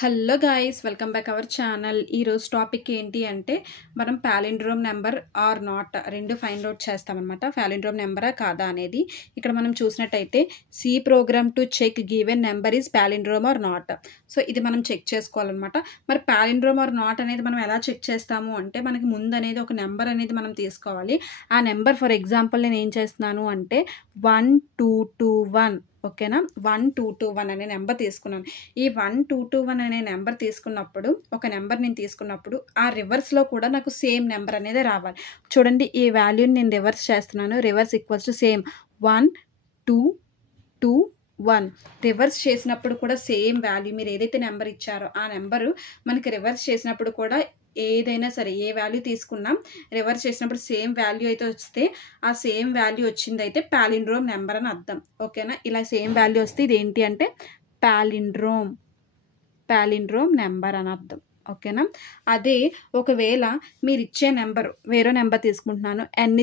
Hello guys, welcome back our channel. ఈరోజు topic ఏంటి అంటే మనం పాలిండ్రోమ్ నెంబర్ ఆర్ నాట్ రెండు ఫైండ్ అవుట్ చేస్తామన్నమాట. పాలిండ్రోమ్ నెంబరా కాదా అనేది ఇక్కడ మనం చూసినట్టయితే C program to check given number is palindrome or not. So ఇది మనం చెక్ చేసుకోవాలన్నమాట. మరి పాలిండ్రోమ్ ఆర్ నాట్ అనేది మనం ఎలా చెక్ చేస్తాము అంటే మనకి ముందు అనేది ఒక నెంబర్ అనేది మనం తీసుకోవాలి. ఆ నెంబర్ ఫర్ ఎగ్జాంపుల్ నేను ఏం చేస్తున్నాను అంటే 1221 ఓకేనా, 1221 అనే నెంబర్ తీసుకున్నాను. ఈ 1221 అనే నెంబర్ తీసుకున్నప్పుడు ఒక నెంబర్ నేను తీసుకున్నప్పుడు ఆ రివర్స్లో కూడా నాకు సేమ్ నెంబర్ అనేది రావాలి. చూడండి, ఈ వాల్యూని నేను రివర్స్ చేస్తున్నాను. Reverse equals to same 1221. Reverse చేసినప్పుడు కూడా సేమ్ వాల్యూ మీరు ఏదైతే నెంబర్ ఇచ్చారో ఆ నెంబరు మనకి రివర్స్ చేసినప్పుడు కూడా ఏదైనా సరే ఏ వాల్యూ తీసుకున్నా రివర్స్ చేసినప్పుడు సేమ్ వాల్యూ అయితే వస్తే ఆ సేమ్ వాల్యూ వచ్చింది అయితే పాలిండ్రోమ్ నెంబర్ అని అర్థం. ఓకేనా, ఇలా సేమ్ వాల్యూ వస్తే ఇది ఏంటి అంటే పాలిండ్రోమ్ నెంబర్ అని అర్థం. ఓకేనా, అదే ఒకవేళ మీరు ఇచ్చే నెంబర్ వేరే నెంబర్ తీసుకుంటున్నాను, n =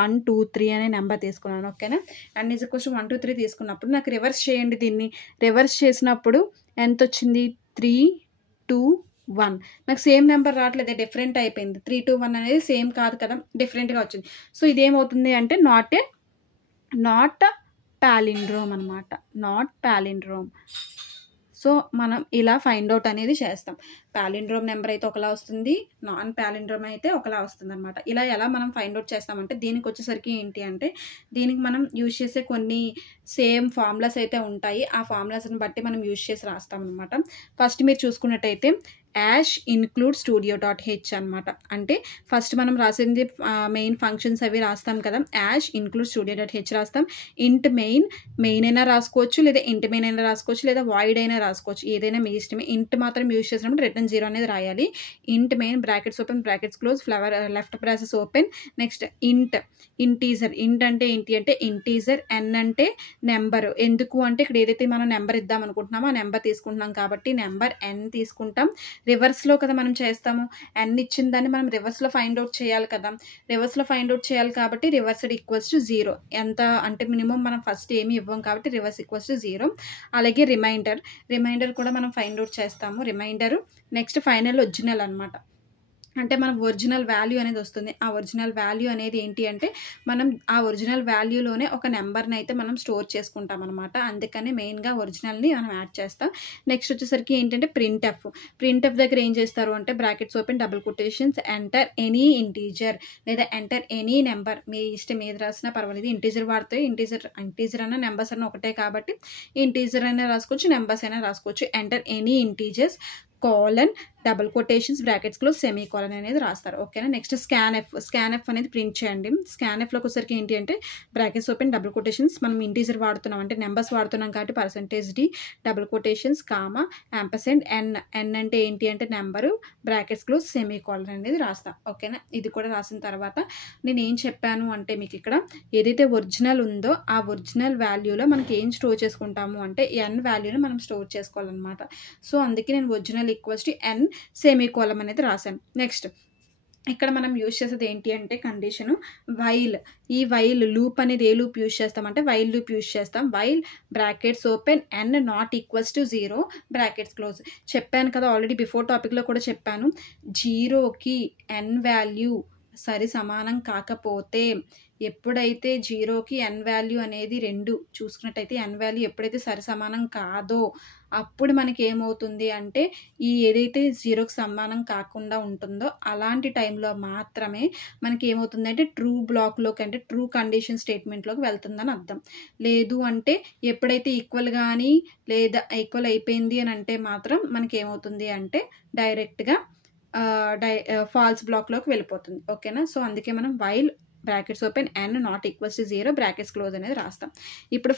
123 అనే నెంబర్ తీసుకున్నాను. ఓకేనా, n = 123 తీసుకున్నప్పుడు నాకు రివర్స్ చేయండి. దీన్ని రివర్స్ చేసినప్పుడు ఎంత వచ్చింది? 321. నాకు సేమ్ నెంబర్ రావట్లేదు, డిఫరెంట్ అయిపోయింది. 321 అనేది సేమ్ కాదు కదా, డిఫరెంట్గా వచ్చింది. సో ఇదేమవుతుంది అంటే నాట్ పాలిండ్రోమ్ అనమాట, నాట్ పాలిండ్రోమ్. సో మనం ఇలా ఫైండ్ అవుట్ అనేది చేస్తాం. పాలిండ్రోమ్ నెంబర్ అయితే ఒకలా వస్తుంది, నాన్ పాలిండ్రోమ్ అయితే ఒకలా వస్తుంది అనమాట. ఇలా ఎలా మనం ఫైండ్ అవుట్ చేస్తామంటే దీనికి వచ్చేసరికి ఏంటి అంటే దీనికి మనం యూజ్ చేసే కొన్ని సేమ్ ఫార్ములాస్ అయితే ఉంటాయి. ఆ ఫార్ములాస్ని బట్టి మనం యూజ్ చేసి రాస్తాం అనమాట. ఫస్ట్ మీరు చూసుకున్నట్టయితే యాష్ ఇంక్లూడ్ studio.h అనమాట. అంటే ఫస్ట్ మనం రాసింది మెయిన్ ఫంక్షన్స్ అవి రాస్తాం కదా, యాష్ ఇంక్లూడ్ studio.h రాస్తాం. ఇంట్ మెయిన్ అయినా రాసుకోవచ్చు, లేదా ఇంట్ మెయిన్ అయినా రాసుకోవచ్చు, లేదా వాయిడ్ అయినా రాసుకోవచ్చు, ఏదైనా మీ ఇష్టమే. ఇంట్ మాత్రం యూజ్ చేసినప్పుడు రిటర్న్ 0 అనేది రాయాలి. ఇంట్ main brackets open brackets close flower left braces open. Next integer. ఇంట్ అంటే ఏంటి అంటే ఇంటీజర్. ఎన్ అంటే నెంబర్. ఎందుకు అంటే ఇక్కడ ఏదైతే మనం నెంబర్ ఇద్దాం అనుకుంటున్నామో ఆ నెంబర్ తీసుకుంటున్నాం కాబట్టి నెంబర్ ఎన్ తీసుకుంటాం. రివర్స్లో కదా మనం చేస్తాము, ఎన్ ఇచ్చిన దాన్ని మనం రివర్స్లో ఫైండ్ అవుట్ చేయాలి కదా. రివర్స్లో ఫైండ్ అవుట్ చేయాలి కాబట్టి రివర్స్డ్ ఈక్వల్స్ టు 0. ఎంత అంటే మినిమం మనం ఫస్ట్ ఏమి ఇవ్వం కాబట్టి రివర్స్ ఈక్వల్స్ టు 0. అలాగే రిమైండర్ కూడా మనం ఫైండ్ అవుట్ చేస్తాము. రిమైండర్ నెక్స్ట్ ఫైనల్ ఒరిజినల్ అనమాట. అంటే మనం ఒరిజినల్ వాల్యూ అనేది వస్తుంది. ఆ ఒరిజినల్ వాల్యూ అనేది ఏంటి అంటే మనం ఆ ఒరిజినల్ వాల్యూలోనే ఒక నెంబర్ని అయితే మనం స్టోర్ చేసుకుంటాం అనమాట. అందుకని మెయిన్గా ఒరిజినల్ని మనం యాడ్ చేస్తాం. నెక్స్ట్ వచ్చేసరికి ఏంటంటే ప్రింట్ ఎఫ్ దగ్గర ఏం చేస్తారు అంటే brackets open double quotations enter any integer లేదా ఎంటర్ ఎనీ నెంబర్. మీ ఇష్టం ఏది రాసినా పర్వాలేదు. ఇంటీజర్ వాడితే ఇంటీజర్ అన్న నెంబర్స్ అన్న ఒకటే కాబట్టి ఇంటీజర్ అయినా రాసుకోవచ్చు, నెంబర్స్ అయినా రాసుకోవచ్చు. Enter any integers colon double quotations brackets close semicolon అనేది రాస్తారు. ఓకేనా, నెక్స్ట్ స్కాన్ ఎఫ్ అనేది ప్రింట్ చేయండి. స్కాన్ ఎఫ్లోకి వచ్చరికి ఏంటి అంటే బ్రాకెట్స్ ఓపెన్ డబుల్ కొటేషన్స్, మనం ఇంటీజర్ వాడుతున్నాం అంటే నెంబర్స్ వాడుతున్నాం కాబట్టి %d double quotations comma ampersand n అంటే ఏంటి అంటే number brackets close semicolon అనేది రాస్తాం. ఓకేనా, ఇది కూడా రాసిన తర్వాత నేను ఏం చెప్పాను అంటే మీకు ఇక్కడ ఏదైతే ఒరిజినల్ ఉందో ఆ ఒరిజినల్ వాల్యూలో మనకి ఏం స్టోర్ చేసుకుంటాము అంటే ఎన్ వాల్యూని మనం స్టోర్ చేసుకోవాలన్నమాట. సో అందుకే నేను original equals to n semicolon అనేది రాశాను. నెక్స్ట్ ఇక్కడ మనం యూజ్ చేసేది ఏంటి అంటే కండిషను వైల్. ఈ వైల్ లూప్ అనేది ఏ లూప్ యూజ్ చేస్తామంటే వైల్ లూప్ యూజ్ చేస్తాం. While brackets open n not equals to 0 brackets close. చెప్పాను కదా ఆల్రెడీ బిఫోర్ టాపిక్లో కూడా చెప్పాను, 0కి ఎన్ వాల్యూ సరి సమానం కాకపోతే ఎప్పుడైతే 0కి ఎన్ వాల్యూ అనేది 2 చూసుకున్నట్టయితే ఎన్ వాల్యూ ఎప్పుడైతే సరి సమానం కాదో అప్పుడు మనకి ఏమవుతుంది అంటే ఈ ఏదైతే 0కి సమానం కాకుండా ఉంటుందో అలాంటి టైంలో మాత్రమే మనకి ఏమవుతుంది అంటే ట్రూ బ్లాక్లోకి అంటే ట్రూ కండిషన్ స్టేట్మెంట్లోకి వెళ్తుందని అర్థం. లేదు అంటే ఎప్పుడైతే ఈక్వల్ కానీ లేదా ఈక్వల్ అయిపోయింది అని అంటే మాత్రం మనకి ఏమవుతుంది అంటే డైరెక్ట్గా ఫాల్స్ బ్లాక్లోకి వెళ్ళిపోతుంది. ఓకేనా, సో అందుకే మనం while brackets open n not equals to 0 brackets close అనేది రాస్తాం. ఇప్పుడు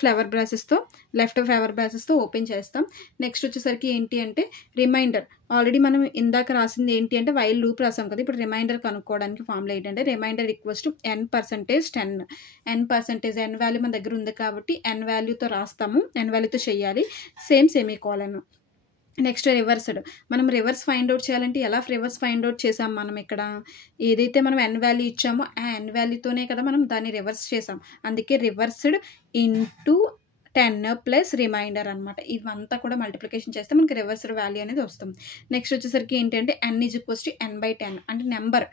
లెఫ్ట్ ఫ్లవర్ బ్రాసెస్తో ఓపెన్ చేస్తాం. నెక్స్ట్ వచ్చేసరికి ఏంటి అంటే రిమైండర్. ఆల్రెడీ మనం ఇందాక రాసింది ఏంటి అంటే వైల్ లూప్ రాసాం కదా, ఇప్పుడు రిమైండర్ కనుక్కోవడానికి ఫార్ములా ఏంటంటే remainder equals to n%10. N value మన దగ్గర ఉంది కాబట్టి ఎన్ వాల్యూతో రాస్తాము, ఎన్ వాల్యూతో చేయాలి. Same semi colon. నెక్స్ట్ మనం రివర్స్ ఫైండ్ అవుట్ చేయాలంటే ఎలా రివర్స్ ఫైండ్ అవుట్ చేసాం మనం ఇక్కడ ఏదైతే మనం ఎన్ వాల్యూ ఇచ్చామో ఆ ఎన్ వాల్యూతోనే కదా మనం దాన్ని రివర్స్ చేసాం. అందుకే రివర్స్డ్ ఇంటూ 10 ప్లస్ రిమైండర్ అనమాట. ఇవంతా కూడా మల్టిప్లికేషన్ చేస్తే మనకి రివర్స్డ్ వాల్యూ అనేది వస్తుంది. నెక్స్ట్ వచ్చేసరికి ఏంటంటే n is equals to n/10 అంటే నెంబర్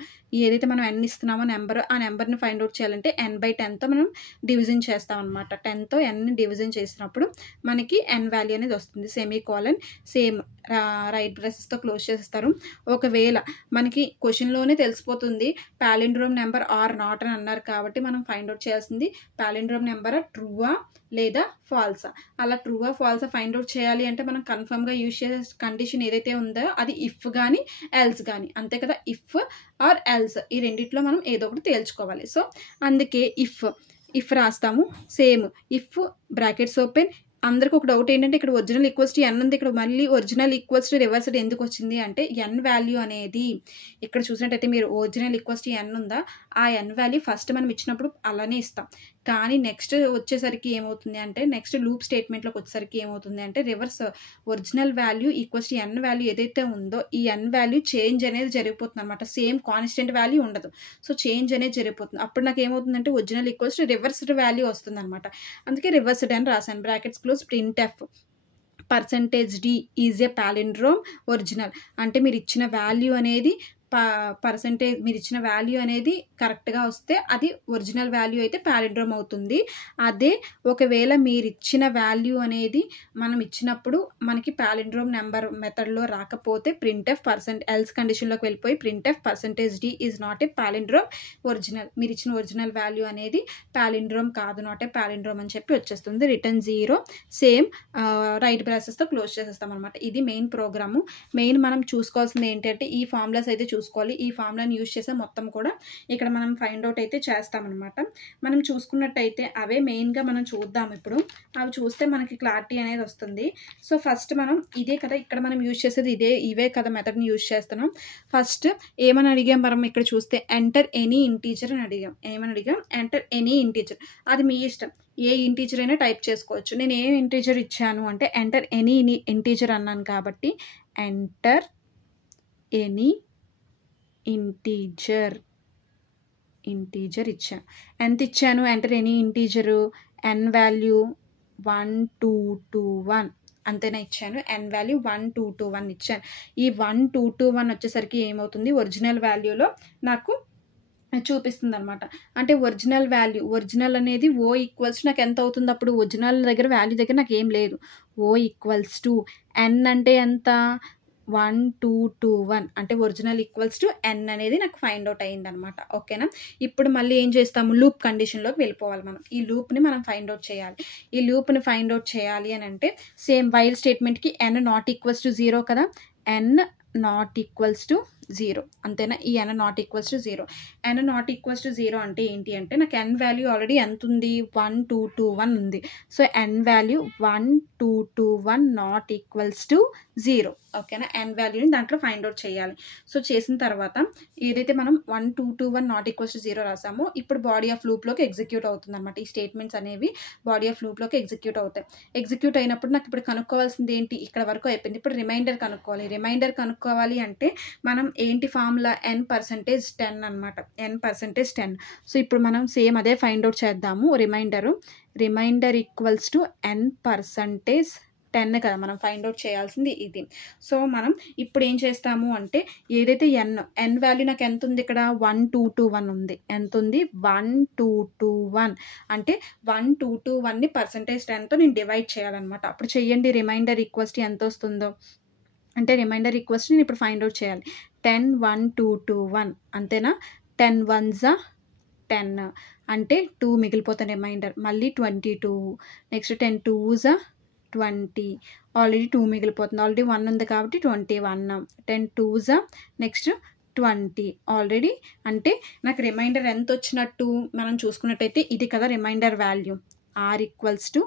ఏదైతే మనం n ఇస్తున్నామో నెంబర్ ఆ నెంబర్ని ఫైండ్ అవుట్ చేయాలంటే n/10తో మనం డివిజన్ చేస్తాం అనమాట. 10తో n డివిజన్ చేసినప్పుడు మనకి n వాల్యూ అనేది వస్తుంది. సెమీకోలన్ సేమ్ రైట్ బ్రేసెస్తో క్లోజ్ చేస్తారు. ఒకవేళ మనకి క్వశ్చన్లోనే తెలిసిపోతుంది పాలిండ్రోమ్ నెంబర్ ఆర్ నాట్ అని అన్నారు కాబట్టి మనం ఫైండ్ అవుట్ చేయాల్సింది పాలిండ్రోమ్ నెంబర్ ట్రూవా లేదా ఫాల్సా. అలా ట్రూవా ఫాల్సా ఫైండ్ అవుట్ చేయాలి అంటే మనం కన్ఫర్మ్గా యూజ్ చేసే కండిషన్ ఏదైతే ఉందో అది ఇఫ్ కానీ ఎల్స్ కానీ అంతే కదా. ఇఫ్ ఆర్ ఎల్స్ ఈ రెండిట్లో మనం ఏదో ఒకటి తేల్చుకోవాలి. సో అందుకే ఇఫ్ రాస్తాము. Same if brackets open. అందరికి ఒక డౌట్ ఏంటంటే ఇక్కడ ఒరిజినల్ ఈక్వల్స్ టు n ఉంది, ఇక్కడ మళ్ళీ ఒరిజినల్ ఈక్వల్స్ టు రివర్స్డ్ ఎందుకు వచ్చింది అంటే n వాల్యూ అనేది ఇక్కడ చూసినట్టయితే మీరు ఒరిజినల్ ఈక్వల్స్ టు n ఉందా, ఆ n వాల్యూ ఫస్ట్ మనం ఇచ్చినప్పుడు అలానే ఇస్తాం. కానీ నెక్స్ట్ వచ్చేసరికి ఏమవుతుంది అంటే నెక్స్ట్ లూప్ స్టేట్మెంట్లోకి వచ్చేసరికి ఏమవుతుంది అంటే reverse original value equals to n value ఏదైతే ఉందో ఈ n వాల్యూ చేంజ్ అనేది జరిగిపోతుంది అనమాట. సేమ్ కాన్స్టెంట్ వాల్యూ ఉండదు. సో చేంజ్ అనేది జరిగిపోతుంది. అప్పుడు నాకు ఏమవుతుందంటే original equals to reversed value వస్తుంది అనమాట. అందుకే రివర్స్డ్ అని రాశాను. Brackets close printf %d is a palindrome original అంటే మీరు ఇచ్చిన వాల్యూ అనేది పర్సంటేజ్ మీరు ఇచ్చిన వాల్యూ అనేది కరెక్ట్గా వస్తే అది ఒరిజినల్ వాల్యూ అయితే పాలిండ్రోమ్ అవుతుంది. అదే ఒకవేళ మీరు ఇచ్చిన వాల్యూ అనేది మనం ఇచ్చినప్పుడు మనకి పాలిండ్రోమ్ నెంబర్ మెథడ్లో రాకపోతే printf ఎల్స్ కండిషన్లోకి వెళ్ళిపోయి printf %d is not a palindrome original. మీరు ఇచ్చిన ఒరిజినల్ వాల్యూ అనేది పాలిండ్రోమ్ కాదు, నాట్ ఏ పాలిండ్రోమ్ అని చెప్పి వచ్చేస్తుంది. రిటర్న్ 0 సేమ్ రైట్ బ్రాసెస్తో క్లోజ్ చేసేస్తాం అనమాట. ఇది మెయిన్ ప్రోగ్రాము. మెయిన్ మనం చూసుకోవాల్సింది ఏంటంటే ఈ ఫార్ములాస్ అయితే చూసుకోవాలి. ఈ ఫార్ములాని యూజ్ చేసే మొత్తం కూడా ఇక్కడ మనం ఫైండ్ అవుట్ అయితే చేస్తామన్నమాట. మనం చూసుకున్నట్టయితే అవే మెయిన్గా మనం చూద్దాం. ఇప్పుడు అవి చూస్తే మనకి క్లారిటీ అనేది వస్తుంది. సో ఫస్ట్ మనం ఇదే కదా ఇక్కడ మనం యూజ్ చేసేది ఇవే కదా మెథడ్ని యూజ్ చేస్తున్నాం. ఫస్ట్ ఏమని అడిగాం మనం ఇక్కడ చూస్తే ఎంటర్ ఎనీ ఇంటీజర్ అని అడిగాం. ఏమని అడిగాం? Enter any integer. అది మీ ఇష్టం, ఏ ఇంటీజర్ అయినా టైప్ చేసుకోవచ్చు. నేను ఏ ఇంటీజర్ ఇచ్చాను అంటే ఎంటర్ ఎనీ ఇంటీజర్ అన్నాను కాబట్టి ఎంటర్ ఎనీ ఇంటీజర్ ఇచ్చాను. ఎంత ఇచ్చాను? Enter any integer n value 1221 అంతేనా ఇచ్చాను. n వాల్యూ 1221 ఇచ్చాను. ఈ 1221 వచ్చేసరికి ఏమవుతుంది ఒరిజినల్ వాల్యూలో నాకు చూపిస్తుంది అనమాట. అంటే ఒరిజినల్ అనేది O ఈక్వల్స్ నాకు ఎంత అవుతుంది అప్పుడు ఒరిజినల్ దగ్గర వాల్యూ దగ్గర నాకు ఏం లేదు. O ఈక్వల్స్ టు n అంటే ఎంత 1221 అంటే ఒరిజినల్ ఈక్వల్స్ టు n అనేది నాకు ఫైండ్ అవుట్ అయ్యింది అనమాట. ఓకేనా. ఇప్పుడు మళ్ళీ ఏం చేస్తాము లూప్ కండిషన్లోకి వెళ్ళిపోవాలి. మనం ఈ లూప్ని మనం ఫైండ్ అవుట్ చేయాలి. ఈ లూప్ని ఫైండ్ అవుట్ చేయాలి అని అంటే సేమ్ వైల్ స్టేట్మెంట్కి n నాట్ ఈక్వల్స్ టు 0 కదా, n నాట్ ఈక్వల్స్ టు 0 అంతేనా. ఈ n not equals to 0 n not equals to 0 అంటే ఏంటి అంటే నాకు n వాల్యూ ఆల్రెడీ ఎంత ఉంది 1221 ఉంది. So n value 1221 not equals to 0. ఓకేనా. n వాల్యూని దాంట్లో ఫైండ్ అవుట్ చేయాలి. సో చేసిన తర్వాత ఏదైతే మనం 1221 నాట్ ఈక్వల్స్ టు 0 రాసామో ఇప్పుడు బాడీ ఆఫ్ లూప్లోకి ఎగ్జిక్యూట్ అవుతుంది అనమాట. ఈ స్టేట్మెంట్స్ అనేవి బాడీ ఆఫ్ లూప్లోకి ఎగ్జిక్యూట్ అవుతాయి. ఎగ్జిక్యూట్ అయినప్పుడు నాకు ఇప్పుడు కనుక్కోవాల్సింది ఏంటి, ఇక్కడ వరకు అయిపోయింది. ఇప్పుడు రిమైండర్ కనుక్కోవాలి అంటే మనం ఏంటి ఫార్ములా n%10 అనమాట. n%10. సో ఇప్పుడు మనం సేమ్ అదే ఫైండ్ అవుట్ చేద్దాము. రిమైండర్ ఈక్వల్స్ టు n%10 కదా మనం ఫైండ్ అవుట్ చేయాల్సింది ఇది. సో మనం ఇప్పుడు ఏం చేస్తాము అంటే ఏదైతే n వాల్యూ నాకు ఎంత ఉంది ఇక్కడ 1221 ఉంది. ఎంత ఉంది 1221 అంటే 1221ని %10తో నేను డివైడ్ చేయాలన్నమాట. అప్పుడు చెయ్యండి రిమైండర్ ఈక్వల్స్ టు ఎంత వస్తుందో. అంటే రిమైండర్ ఈక్వల్స్ నేను ఇప్పుడు ఫైండ్ అవుట్ చేయాలి. 10 1 2 2 1 అంతేనా. 10 1s 10 అంటే 2 మిగిలిపోతాయి రిమైండర్. మళ్ళీ 22 నెక్స్ట్ 10 2s 20 ఆల్రెడీ 2 మిగిలిపోతుంది. ఆల్రెడీ 1 ఉంది కాబట్టి 21 10 2s నెక్స్ట్ 20 ఆల్రెడీ. అంటే నాకు రిమైండర్ ఎంత వచ్చినట్టు మనం చూసుకున్నట్టయితే ఇది కదా remainder value r equals to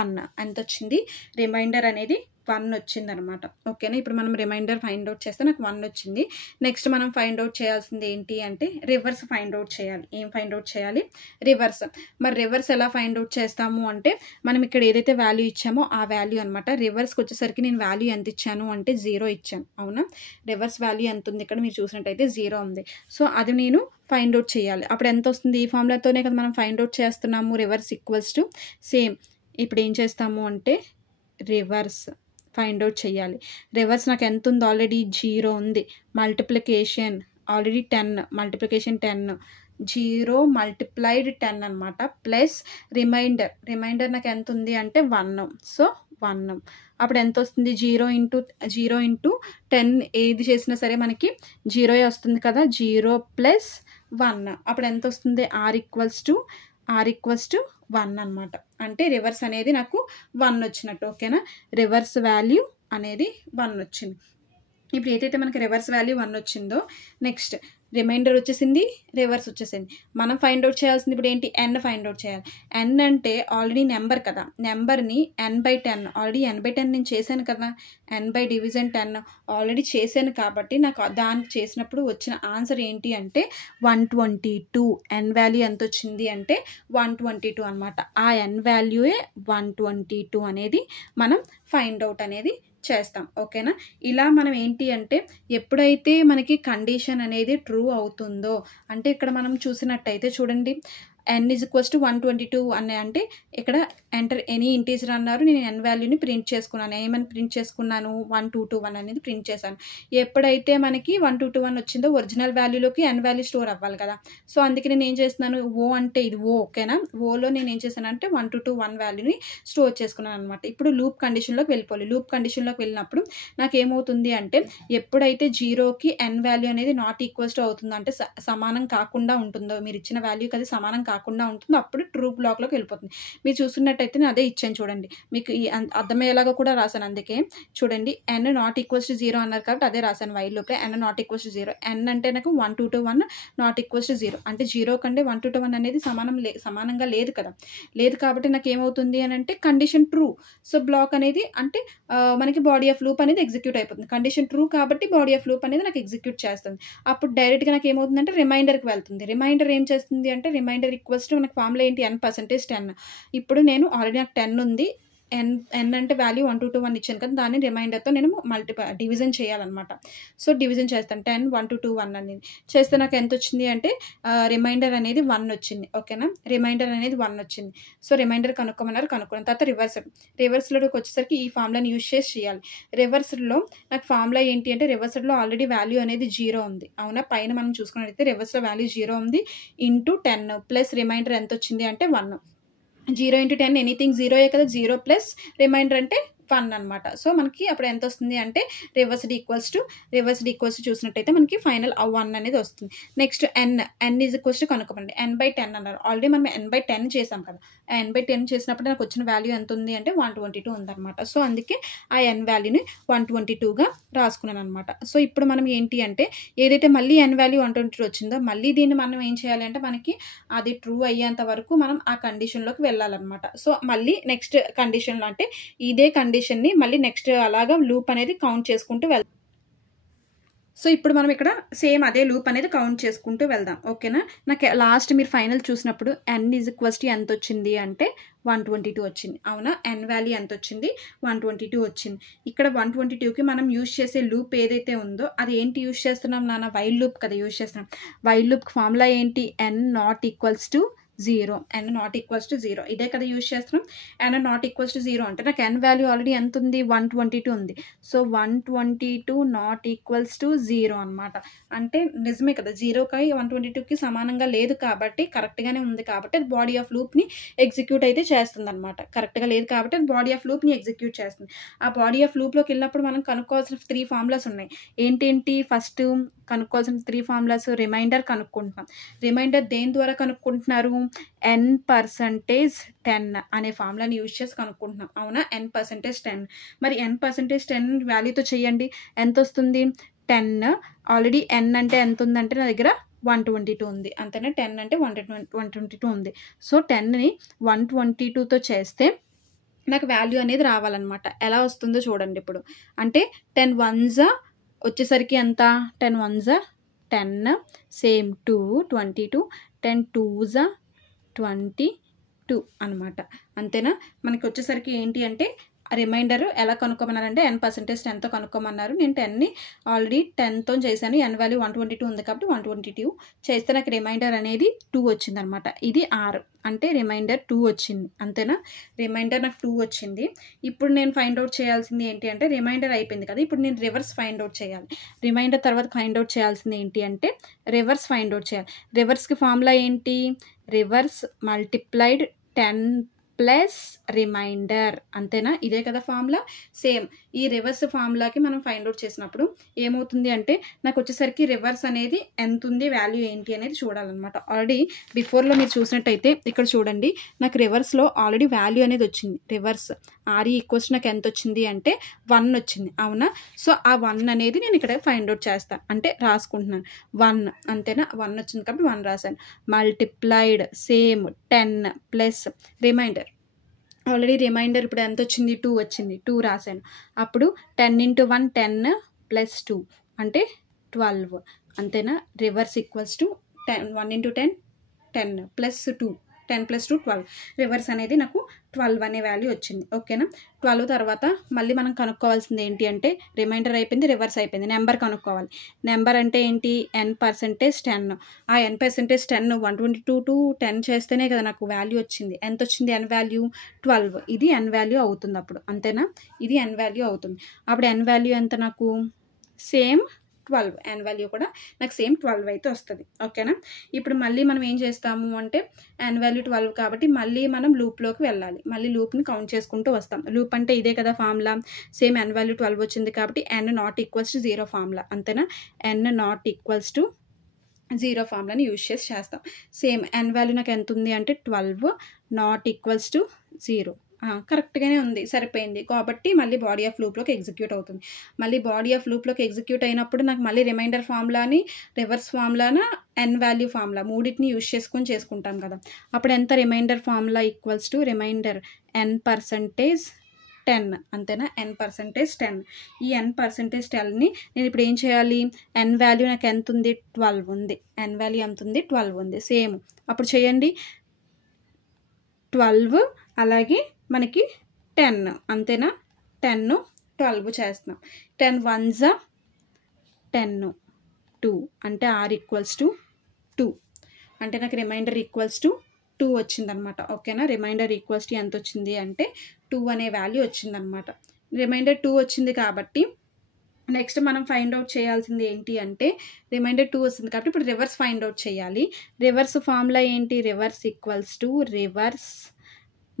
1 ఎంత వచ్చింది రిమైండర్ అనేది 1 వచ్చింది అనమాట. ఓకేనా. ఇప్పుడు మనం రిమైండర్ ఫైండ్ అవుట్ చేస్తే నాకు 1 వచ్చింది. నెక్స్ట్ మనం ఫైండ్ అవుట్ చేయాల్సింది ఏంటి అంటే రివర్స్ ఫైండ్ అవుట్ చేయాలి. ఏం ఫైండ్ అవుట్ చేయాలి? రివర్స్. మరి రివర్స్ ఎలా ఫైండ్ అవుట్ చేస్తాము అంటే మనం ఇక్కడ ఏదైతే వాల్యూ ఇచ్చామో ఆ వాల్యూ అనమాట. రివర్స్కి వచ్చేసరికి నేను వాల్యూ ఎంత ఇచ్చాను అంటే 0 ఇచ్చాను. అవునా. రివర్స్ వాల్యూ ఎంత ఉంది ఇక్కడ మీరు చూసినట్టయితే 0 ఉంది. సో అది నేను ఫైండ్ అవుట్ చేయాలి. అప్పుడు ఎంత వస్తుంది? ఈ ఫార్ములాతోనే కదా మనం ఫైండ్ అవుట్ చేస్తున్నాము. రివర్స్ ఈక్వల్స్ టు సేమ్ ఇప్పుడు ఏం చేస్తాము అంటే రివర్స్ ఫైండ్ అవుట్ చేయాలి. రివర్స్ నాకు ఎంత ఉంది, ఆల్రెడీ 0 ఉంది. మల్టిప్లికేషన్ ఆల్రెడీ 10, మల్టిప్లికేషన్ 10, 0 మల్టిప్లైడ్ 10 అనమాట. ప్లస్ రిమైండర్ నాకు ఎంత ఉంది అంటే 1. సో 1 అప్పుడు ఎంత వస్తుంది, 0 ఇంటూ 10 ఏది చేసినా సరే మనకి 0 వస్తుంది కదా. 0 ప్లస్ 1 అప్పుడు ఎంత వస్తుంది, r ఈక్వల్స్ టు 1 అనమాట. అంటే రివర్స్ అనేది నాకు 1 వచ్చినట్టు. ఓకేనా, రివర్స్ వాల్యూ అనేది 1 వచ్చింది. ఇప్పుడు ఏదైతే మనకి రివర్స్ వాల్యూ 1 వచ్చిందో నెక్స్ట్ రిమైండర్ వచ్చేసింది, రివర్స్ వచ్చేసింది. మనం ఫైండ్ అవుట్ చేయాల్సింది ఇప్పుడు ఏంటి, n ఫైండ్ అవుట్ చేయాలి. n అంటే ఆల్రెడీ నెంబర్ కదా, నెంబర్ని n/10 ఆల్రెడీ n/10 నేను చేశాను కదా. n/డివిజన్ 10 ఆల్రెడీ చేశాను కాబట్టి నాకు దానికి చేసినప్పుడు వచ్చిన ఆన్సర్ ఏంటి అంటే 122. n వాల్యూ ఎంత వచ్చింది అంటే 122 అనమాట. ఆ n వాల్యూయే 122 అనేది మనం ఫైండ్ అవుట్ అనేది చేస్తాం. ఓకేనా, ఇలా మనం ఏంటి అంటే ఎప్పుడైతే మనకి కండిషన్ అనేది ట్రూ అవుతుందో, అంటే ఇక్కడ మనం చూసినట్టయితే చూడండి, n = 122 అని అంటే ఇక్కడ ఎంటర్ ఎనీ ఇంటీజర్ అన్నారు. నేను n వాల్యూని ప్రింట్ చేసుకున్నాను. ఏమని ప్రింట్ చేసుకున్నాను, 1221 అనేది ప్రింట్ చేశాను. ఎప్పుడైతే మనకి 1221 వచ్చిందో ఒరిజినల్ వాల్యూలోకి n వాల్యూ స్టోర్ అవ్వాలి కదా. సో అందుకే నేను ఏం చేస్తున్నాను, ఓ అంటే ఇది ఓ. ఓకేనా, ఓలో నేను ఏం చేశాను అంటే 1221 వాల్యూని స్టోర్ చేసుకున్నాను అనమాట. ఇప్పుడు లూప్ కండిషన్లోకి వెళ్ళిపోవాలి. లూప్ కండిషన్లోకి వెళ్ళినప్పుడు నాకు ఏమవుతుంది అంటే ఎప్పుడైతే 0కి n వాల్యూ అనేది నాట్ ఈక్వల్స్ టు అవుతుందో, అంటే సమానం కాకుండా ఉంటుందో, మీరు ఇచ్చిన వాల్యూకి అది సమానం కాకుండా ఉంటుందో అప్పుడు ట్రూ బ్లాక్లోకి వెళ్ళిపోతుంది. మీరు చూస్తున్నట్టయితే నేను అదే ఇచ్చాను చూడండి, మీకు ఈ అర్థమయ్యేలాగా కూడా రాశాను. అందుకే చూడండి, n నాట్ ఈక్వల్స్ టు 0 అన్నారు కాబట్టి అదే రాశాను వైల్ లోపే. n not equals to 0, n అంటే నాకు 1221 నాట్ ఈక్వల్స్ టు 0 అంటే 0 కంటే 121 అనేది సమానంగా లేదు కదా. లేదు కాబట్టి నాకు ఏమవుతుంది అని అంటే కండిషన్ ట్రూ. సో బ్లాక్ అనేది అంటే మనకి బాడీ ఆఫ్ లూప్ అనేది ఎగ్జిక్యూట్ అయిపోతుంది. కండిషన్ ట్రూ కాబట్టి బాడీ ఆఫ్ లూప్ అనేది నాకు ఎగ్జిక్యూట్ చేస్తుంది. అప్పుడు డైరెక్ట్గా నాకు ఏమవుతుందంటే రిమైండర్కి వెళ్తుంది. రిమైండర్ ఏం చేస్తుంది అంటే రిమైండర్ ఈక్వల్స్ టు మనకి ఫార్ములా ఏంటి, n%10. ఇప్పుడు నేను ఆల్రెడీ నాకు 10 ఉంది. n అంటే వాల్యూ 1221 ఇచ్చాను కదా, దాన్ని రిమైండర్తో నేను డివిజన్ చేయాలన్నమాట. సో డివిజన్ చేస్తాను, 10 1221 అనేది చేస్తే నాకు ఎంత వచ్చింది అంటే రిమైండర్ అనేది 1 వచ్చింది. ఓకేనా, రిమైండర్ అనేది 1 వచ్చింది. సో రిమైండర్ కనుక్కోమన్నారు, కనుక్కున్న తర్వాత రివర్స్లోకి వచ్చేసరికి ఈ ఫార్ములాని యూజ్ చేసి చేయాలి. రివర్స్లో నాకు ఫార్ములా ఏంటి అంటే రివర్స్లో ఆల్రెడీ వాల్యూ అనేది 0 ఉంది. అవునా, పైన మనం చూసుకున్నట్టయితే రివర్స్లో వాల్యూ 0 ఉంది ఇంటూ 10 ప్లస్ రిమైండర్ ఎంత వచ్చింది అంటే 1. 0 × 10 ఎనీథింగ్ 0 కదా, 0 ప్లస్ రిమైండర్ అంటే 1 అనమాట. సో మనకి అప్పుడు ఎంత వస్తుంది అంటే రివర్స్డ్ ఈక్వల్స్ టు చూసినట్టయితే మనకి ఫైనల్ 1 అనేది వస్తుంది. నెక్స్ట్ n = కనుక్కోండి. n/10 అన్నారు. ఆల్రెడీ మనం n/10 చేసాం కదా. ఆ n/10 చేసినప్పుడు నాకు వచ్చిన వాల్యూ ఎంత ఉంది అంటే 122 ఉందన్నమాట. సో అందుకే ఆ n వాల్యూని 122గా రాసుకున్నాను అనమాట. సో ఇప్పుడు మనం ఏంటి అంటే ఏదైతే మళ్ళీ n వాల్యూ 122 వచ్చిందో మళ్ళీ దీన్ని మనం ఏం చేయాలి అంటే మనకి అది ట్రూ అయ్యేంత వరకు మనం ఆ కండిషన్లోకి వెళ్ళాలన్నమాట. సో మళ్ళీ నెక్స్ట్ కండిషన్లో అంటే ఇదే కండిషన్ని మళ్ళీ నెక్స్ట్ అలాగా లూప్ అనేది కౌంట్ చేసుకుంటూ వెళ్దాం. సో ఇప్పుడు మనం ఇక్కడ సేమ్ అదే లూప్ అనేది కౌంట్ చేసుకుంటూ వెళ్దాం. ఓకేనా, నాకు లాస్ట్ మీరు ఫైనల్ చూసినప్పుడు n = ఎంత వచ్చింది అంటే 122 వచ్చింది. అవునా, n వాల్యూ ఎంత వచ్చింది, 122 వచ్చింది. ఇక్కడ 122కి మనం యూజ్ చేసే లూప్ ఏదైతే ఉందో అది ఏంటి యూజ్ చేస్తున్నాం నాన్న, వైల్ లూప్ కదా యూజ్ చేస్తున్నాం. వైల్ లూప్ ఫార్ములా ఏంటి, n not equals to 0, n not equals to 0 ఇదే కదా యూజ్ చేస్తున్నాం. n నాట్ ఈక్వల్స్ టు 0 అంటే నాకు n వాల్యూ ఆల్రెడీ ఎంత ఉంది, 122 ఉంది. సో 122 నాట్ ఈక్వల్స్ టు 0 అనమాట. అంటే నిజమే కదా, 0కి 122కి సమానంగా లేదు కాబట్టి కరెక్ట్గానే ఉంది కాబట్టి అది బాడీ ఆఫ్ లూప్ని ఎగ్జిక్యూట్ అయితే చేస్తుంది అనమాట. కరెక్ట్గా లేదు కాబట్టి అది బాడీ ఆఫ్ లూప్ని ఎగ్జిక్యూట్ చేస్తుంది. ఆ బాడీ ఆఫ్ లూప్లోకి వెళ్ళినప్పుడు మనం కనుక్కోవాల్సిన 3 ఫార్ములాస్ ఉన్నాయి. ఏంటేంటి, ఫస్ట్ కనుక్కోవాల్సిన 3 ఫార్ములాస్, రిమైండర్ కనుక్కుంటున్నాం. రిమైండర్ దేని ద్వారా కనుక్కుంటున్నారు, n%10 అనే ఫార్ములాని యూజ్ చేసి కనుక్కుంటున్నాం. అవునా, n%10. మరి n%10 వాల్యూతో చేయండి, ఎంత వస్తుంది 10. ఆల్రెడీ n అంటే ఎంత ఉందంటే నా దగ్గర 122 ఉంది. అంతేనా, 10 అంటే 122 ఉంది. సో 10ని 122తో చేస్తే నాకు వాల్యూ అనేది రావాలన్నమాట. ఎలా వస్తుందో చూడండి ఇప్పుడు. అంటే 10 1s వచ్చేసరికి ఎంత, 10 1s 10, సేమ్ 2 22, 10 2s 22 అనమాట. అంతేనా, మనకి వచ్చేసరికి ఏంటి అంటే రిమైండర్ ఎలా కనుక్కోమన్నారంటే n% 10తో కనుక్కోమన్నారు. నేను 10ని ఆల్రెడీ 10తో చేశాను. n వాల్యూ 122 ఉంది కాబట్టి 122 చేస్తే నాకు రిమైండర్ అనేది 2 వచ్చిందనమాట. ఇది r అంటే రిమైండర్ 2 వచ్చింది. అంతేనా? రిమైండర్ నాకు 2 వచ్చింది. ఇప్పుడు నేను ఫైండ్ అవుట్ చేయాల్సింది ఏంటి అంటే రిమైండర్ అయిపోయింది కదా, ఇప్పుడు నేను రివర్స్ ఫైండ్ అవుట్ చేయాలి. రిమైండర్ తర్వాత ఫైండ్ అవుట్ చేయాల్సింది ఏంటి అంటే రివర్స్ ఫైండ్ అవుట్ చేయాలి. రివర్స్కి ఫార్ములా ఏంటి? Reverse multiplied 10 plus reminder. అంతేనా? ఇదే కదా ఫార్ములా. సేమ్ ఈ రివర్స్ ఫార్ములాకి మనం ఫైండ్ అవుట్ చేసినప్పుడు ఏమవుతుంది అంటే నాకు వచ్చేసరికి రివర్స్ అనేది ఎంత ఉంది, వాల్యూ ఏంటి అనేది చూడాలన్నమాట. ఆల్రెడీ బిఫోర్లో మీరు చూసినట్టయితే ఇక్కడ చూడండి, నాకు రివర్స్లో ఆల్రెడీ వాల్యూ అనేది వచ్చింది. రివర్స్ ఆర్ఈ ఈక్వల్స్ నాకు ఎంత వచ్చింది అంటే 1 వచ్చింది. అవునా? సో ఆ 1 అనేది నేను ఇక్కడ ఫైండ్ అవుట్ చేస్తాను, అంటే రాసుకుంటున్నాను 1. అంతేనా? 1 వచ్చింది కాబట్టి 1 రాశాను. Multiplied same 10 plus remainder. Already remainder ఇప్పుడు ఎంత వచ్చింది? 2 వచ్చింది. 2 రాశాను. అప్పుడు 10 × 1 10 ప్లస్ 2 అంటే 12. అంతేనా? Reverse equals to 1 × 10 10 plus 2 10 plus 2 12. Reverse అనేది నాకు 12 అనే వాల్యూ వచ్చింది. ఓకేనా? 12 తర్వాత మళ్ళీ మనం కనుక్కోవాల్సింది ఏంటి అంటే రిమైండర్ అయిపోయింది, రివర్స్ అయిపోయింది, నెంబర్ కనుక్కోవాలి. నెంబర్ అంటే ఏంటి? n%10. ఆ n% 10 122 టు 10 చేస్తేనే కదా నాకు వాల్యూ వచ్చింది. ఎంత వచ్చింది n వాల్యూ? 12. ఇది n వాల్యూ అవుతుంది అప్పుడు. అంతేనా? ఇది n వాల్యూ అవుతుంది. అప్పుడు n వాల్యూ ఎంత నాకు? సేమ్ 12. n వాల్యూ కూడా నాకు సేమ్ 12 అయితే వస్తుంది. ఓకేనా? ఇప్పుడు మళ్ళీ మనం ఏం చేస్తాము అంటే n వాల్యూ 12 కాబట్టి మళ్ళీ మనం లూప్లోకి వెళ్ళాలి. మళ్ళీ లూప్ని కౌంట్ చేసుకుంటూ వస్తాం. లూప్ అంటే ఇదే కదా ఫార్ములా. సేమ్ n వాల్యూ 12 వచ్చింది కాబట్టి n=0 ఫార్ములా. అంతేనా? n=0 ఫార్ములాని యూజ్ చేస్తాం. సేమ్ n వాల్యూ నాకు ఎంత ఉంది అంటే 12 ≠0. కరెక్ట్గానే ఉంది, సరిపోయింది. కాబట్టి మళ్ళీ బాడీ ఆఫ్ లూప్లోకి ఎగ్జిక్యూట్ అవుతుంది. మళ్ళీ బాడీ ఆఫ్ లూప్లోకి ఎగ్జిక్యూట్ అయినప్పుడు నాకు మళ్ళీ రిమైండర్ ఫార్ములాని, రివర్స్ ఫార్ములాన, n వాల్యూ ఫార్ములా మూడింటిని యూజ్ చేసుకుంటాం కదా. అప్పుడు ఎంత? Remainder formula equals to remainder n%10. అంతేనా? n%10. ఈ n%10ని నేను ఇప్పుడు ఏం చేయాలి? n వాల్యూ నాకు ఎంత ఉంది? 12 ఉంది. n వాల్యూ ఎంత ఉంది? 12 ఉంది. సేమ్ అప్పుడు చేయండి. 12 అలాగే మనకి 10. అంతేనా? 10 12 చేస్తున్నాం. 10 1s 10 2 అంటే r ఈక్వల్స్ టు 2. అంటే నాకు రిమైండర్ ఈక్వల్స్ టు 2 వచ్చిందనమాట. ఓకేనా? రిమైండర్ ఈక్వల్స్ టు ఎంత వచ్చింది అంటే 2 అనే వాల్యూ వచ్చిందనమాట. రిమైండర్ 2 వచ్చింది కాబట్టి నెక్స్ట్ మనం ఫైండ్ అవుట్ చేయాల్సింది ఏంటి అంటే రిమైండర్ 2 వస్తుంది కాబట్టి ఇప్పుడు రివర్స్ ఫైండ్ అవుట్ చేయాలి. రివర్స్ ఫార్ములా ఏంటి? Reverse equals to reverse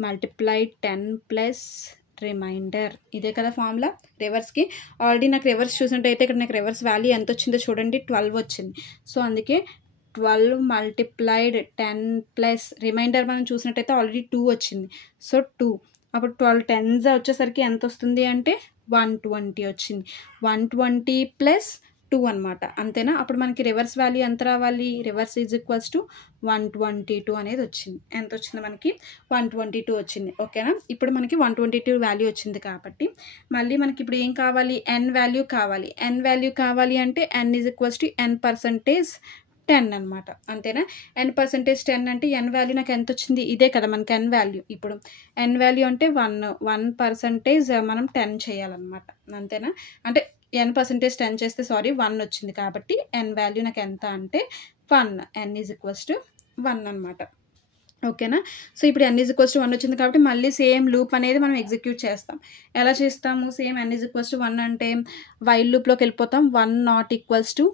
multiplied 10 plus reminder. ఇదే కదా ఫార్ములా రివర్స్కి. ఆల్రెడీ నాకు రివర్స్ చూసినట్టయితే ఇక్కడ నాకు రివర్స్ వాల్యూ ఎంత వచ్చిందో చూడండి, 12 వచ్చింది. సో అందుకే 12 మల్టిప్లైడ్ 10 ప్లస్ రిమైండర్ మనం చూసినట్టయితే ఆల్రెడీ 2 వచ్చింది. సో 2. అప్పుడు 12 10s వచ్చేసరికి ఎంత వస్తుంది అంటే 120 వచ్చింది. 120 ప్లస్ 2 అనమాట. అంతేనా? అప్పుడు మనకి రివర్స్ వాల్యూ ఎంత రావాలి? రివర్స్ ఈజ్ టు 122 అనేది వచ్చింది. ఎంత వచ్చింది మనకి? 122 వచ్చింది. ఓకేనా? ఇప్పుడు మనకి 122 వాల్యూ వచ్చింది కాబట్టి మళ్ళీ మనకి ఇప్పుడు ఏం కావాలి? n వాల్యూ కావాలి. n వాల్యూ కావాలి అంటే n=n%10 అనమాట. అంతేనా? n%10 అంటే n వాల్యూ నాకు ఎంత వచ్చింది? ఇదే కదా మనకి n వాల్యూ. ఇప్పుడు n వాల్యూ అంటే 1% మనం 10 చేయాలన్నమాట. అంతేనా? అంటే n% 10 చేస్తే 1 వచ్చింది కాబట్టి n వాల్యూ నాకు ఎంత అంటే 1. n=1 అనమాట. ఓకేనా? సో ఇప్పుడు n=1 వచ్చింది కాబట్టి మళ్ళీ సేమ్ లూప్ అనేది మనం ఎగ్జిక్యూట్ చేస్తాం. ఎలా చేస్తాము? సేమ్ n=1 అంటే వైల్ లూప్లోకి వెళ్ళిపోతాం. 1 ≠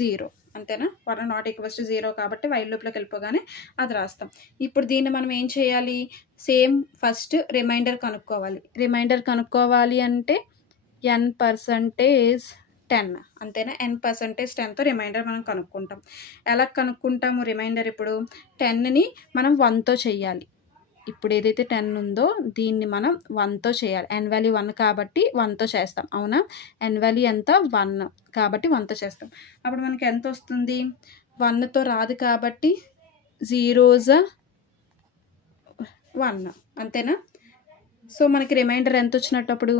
0. అంతేనా? 1 ≠ 0 కాబట్టి వైల్ లూప్లోకి వెళ్ళిపోగానే అది రాస్తాం. ఇప్పుడు దీన్ని మనం ఏం చేయాలి? సేమ్ ఫస్ట్ రిమైండర్ కనుక్కోవాలి. రిమైండర్ కనుక్కోవాలి అంటే n%10. అంతేనా? n%10తో రిమైండర్ మనం కనుక్కుంటాం. ఎలా కనుక్కుంటాము రిమైండర్? ఇప్పుడు 10ని మనం 1తో చేయాలి. ఇప్పుడు ఏదైతే 10 ఉందో దీన్ని మనం 1తో చేయాలి. n వాల్యూ 1 కాబట్టి 1తో చేస్తాం. అవునా? n వాల్యూ ఎంత? 1 కాబట్టి 1తో చేస్తాం. అప్పుడు మనకి ఎంత వస్తుంది? 1తో రాదు కాబట్టి 0s 1. అంతేనా? సో మనకి రిమైండర్ ఎంత వచ్చినట్టు అప్పుడు?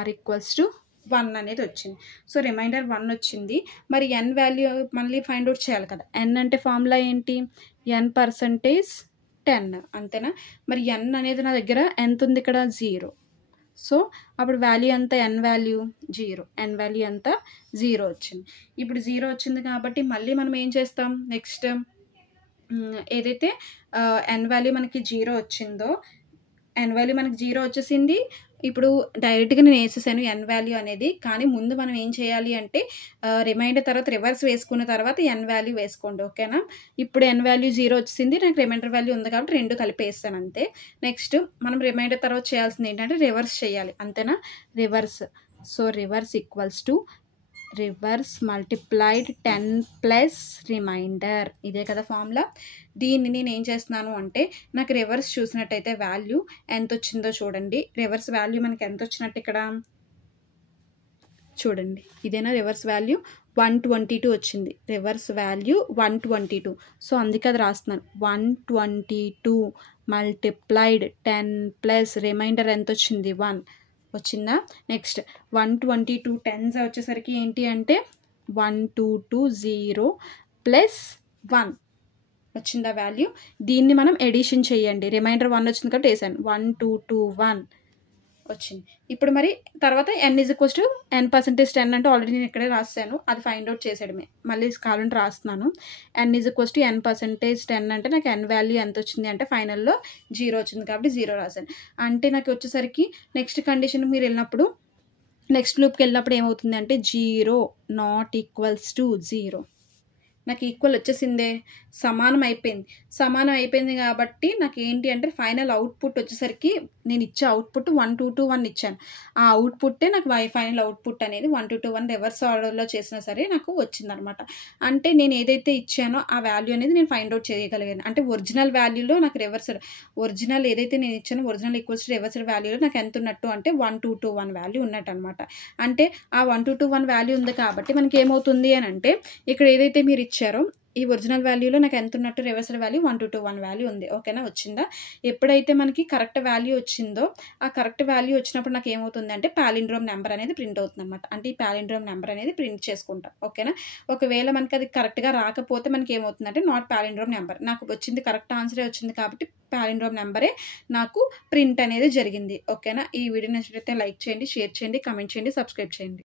r=1 అనేది వచ్చింది. సో రిమైండర్ 1 వచ్చింది. మరి n వాల్యూ మళ్ళీ ఫైండ్ అవుట్ చేయాలి కదా. n అంటే ఫార్ములా ఏంటి? n%10. అంతేనా? మరి n అనేది నా దగ్గర ఎంత ఉంది? ఇక్కడ 0. సో అప్పుడు వాల్యూ ఎంత, ఎన్ వాల్యూ 0, ఎన్ వాల్యూ ఎంత 0 వచ్చింది. ఇప్పుడు 0 వచ్చింది కాబట్టి మళ్ళీ మనం ఏం చేస్తాం, నెక్స్ట్ ఏదైతే ఎన్ వాల్యూ మనకి 0 వచ్చిందో, ఎన్ వాల్యూ మనకి 0 వచ్చేసింది. ఇప్పుడు డైరెక్ట్గా నేను వేసేసాను ఎన్ వాల్యూ అనేది. కానీ ముందు మనం ఏం చేయాలి అంటే రిమైండర్ తర్వాత రివర్స్ వేసుకున్న తర్వాత ఎన్ వాల్యూ వేసుకోండి, ఓకేనా. ఇప్పుడు ఎన్ వాల్యూ 0 వచ్చింది, నాకు రిమైండర్ వాల్యూ ఉంది కాబట్టి 2 కలిపేస్తాను అంతే. నెక్స్ట్ మనం రిమైండర్ తర్వాత చేయాల్సింది ఏంటంటే రివర్స్ చేయాలి, అంతేనా. Reverse, so reverse equals to reverse multiplied 10 plus reminder, ఇదే కదా ఫార్ములా. దీన్ని నేను ఏం చేస్తున్నాను అంటే నాకు రివర్స్ చూసినట్టయితే వాల్యూ ఎంత వచ్చిందో చూడండి. రివర్స్ వాల్యూ మనకి ఎంత వచ్చినట్టు ఇక్కడ చూడండి, ఇదేనా రివర్స్ వాల్యూ 122 వచ్చింది. రివర్స్ వాల్యూ 122, సో అందుకే అది రాస్తున్నాను. 122 మల్టిప్లైడ్ 10 ప్లస్ రిమైండర్ ఎంత వచ్చింది 1 వచ్చిందా. నెక్స్ట్ 122 10s వచ్చేసరికి ఏంటి అంటే 1220 ప్లస్ 1 వచ్చిందా వాల్యూ. దీన్ని మనం ఎడిషన్ చేయండి, రిమైండర్ 1 వచ్చింది కాబట్టి వేసాను, 1221 వచ్చింది. ఇప్పుడు మరి తర్వాత n = n% అంటే ఆల్రెడీ నేను ఇక్కడే రాస్తాను, అది ఫైండ్ అవుట్ చేసేయడమే. మళ్ళీ కావాలంటే రాస్తున్నాను. n = n% అంటే నాకు n వాల్యూ ఎంత వచ్చింది అంటే ఫైనల్లో 0 వచ్చింది కాబట్టి 0 రాశాను. అంటే నాకు వచ్చేసరికి నెక్స్ట్ కండిషన్ మీరు వెళ్ళినప్పుడు, నెక్స్ట్ లూప్కి వెళ్ళినప్పుడు ఏమవుతుంది అంటే 0 ≠ 0, నాకు ఈక్వల్ వచ్చేసిందే, సమానం అయిపోయింది కాబట్టి నాకు ఏంటి అంటే ఫైనల్ అవుట్పుట్ వచ్చేసరికి నేను ఇచ్చే అవుట్పుట్ 1221 ఇచ్చాను. ఆ అవుట్పుట్టే నాకు ఫైనల్ అవుట్పుట్ అనేది 1221 రివర్స్ ఆర్డర్లో చేసినా సరే నాకు వచ్చిందనమాట. అంటే నేను ఏదైతే ఇచ్చానో ఆ వాల్యూ అనేది నేను ఫైండ్ అవుట్ చేయగలిగాను. అంటే ఒరిజినల్ వాల్యూలో నాకు ఒరిజినల్ ఏదైతే నేను ఇచ్చానో ఒరిజినల్ ఈక్వల్స్ టు రివర్స్ వాల్యూలో నాకు ఎంత ఉన్నట్టు అంటే 1221 వాల్యూ ఉన్నట్టు అనమాట. అంటే ఆ 1221 వాల్యూ ఉంది కాబట్టి మనకి ఏమవుతుంది అని అంటే ఇక్కడ ఏదైతే మీరు ఇచ్చారో ఈ ఒరిజినల్ వాల్యూలో నాకు ఎంత ఉన్నట్టు రివర్సల్ వాల్యూ 1221 వాల్యూ ఉంది, ఓకేనా. వచ్చిందా. ఎప్పుడైతే మనకి కరెక్ట్ వాల్యూ వచ్చిందో ఆ కరెక్ట్ వాల్యూ వచ్చినప్పుడు నాకు ఏమవుతుంది అంటే పాలిండ్రోమ్ నెంబర్ అనేది ప్రింట్ అవుతుంది అనమాట. అంటే ఈ పాలిండ్రోమ్ నెంబర్ అనేది ప్రింట్ చేసుకుంటాం, ఓకేనా. ఒకవేళ మనకి అది కరెక్ట్గా రాకపోతే మనకి ఏమవుతుందంటే నాట్ పాలిండ్రోమ్ నెంబర్, నాకు వచ్చింది కరెక్ట్ ఆన్సరే వచ్చింది కాబట్టి పాలిండ్రోమ్ నెంబరే నాకు ప్రింట్ అనేది జరిగింది, ఓకేనా. ఈ వీడియో నచ్చినట్లయితే లైక్ చేయండి, షేర్ చేయండి, కామెంట్ చేయండి, సబ్స్క్రైబ్ చేయండి.